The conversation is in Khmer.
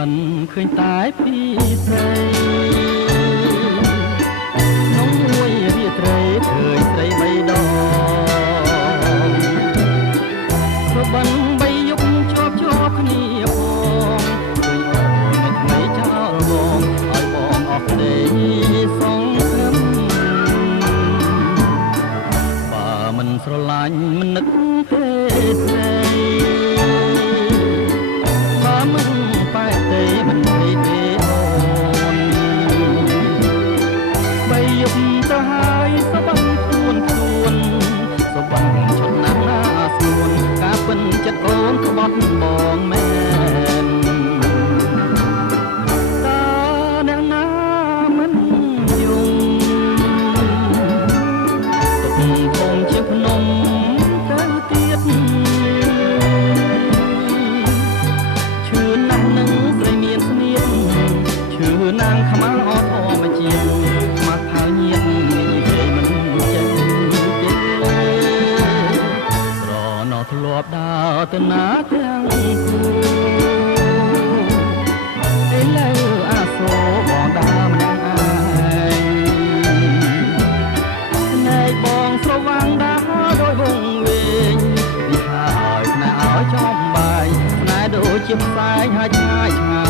វិនឃើញតែពីស្រីក្នុងមួយរាត្រីឃើញស្រីបីដងរវិនបីយប់ជាប់គ្នាផងឃើញអូននៅថ្ងៃចោលបងឲ្យបងអស់ក្តីសង្ឃឹមបើមិនស្រឡាញ់មិននឹកទេស្រីមិនបែកទេមិនភ័យទេអូនបីយប់ទៅហើយសបិនខ្លួនសបិនឈុតណាស់ណាស្នួនការពិនចិត្តអូនក្បត់បងមែនតើអ្នកណាមិនយំទុកធំជាភ្នំទៅទៀតនាងខ្មៅអត់ធម្មជាតិខ្មាស់ផៅញាតនិយាយមិនចេះទេស្រណោធ្លាប់ដើរទៅណាទាំងគូឥឡូវអាសូរបងដើរម្នាក់ឯងណែបងស្រវាំងដើរដោយវងវែងពីហើយណែឲ្យចំបាយណែដូចជាផ្សែងហើយឆ្ងាយ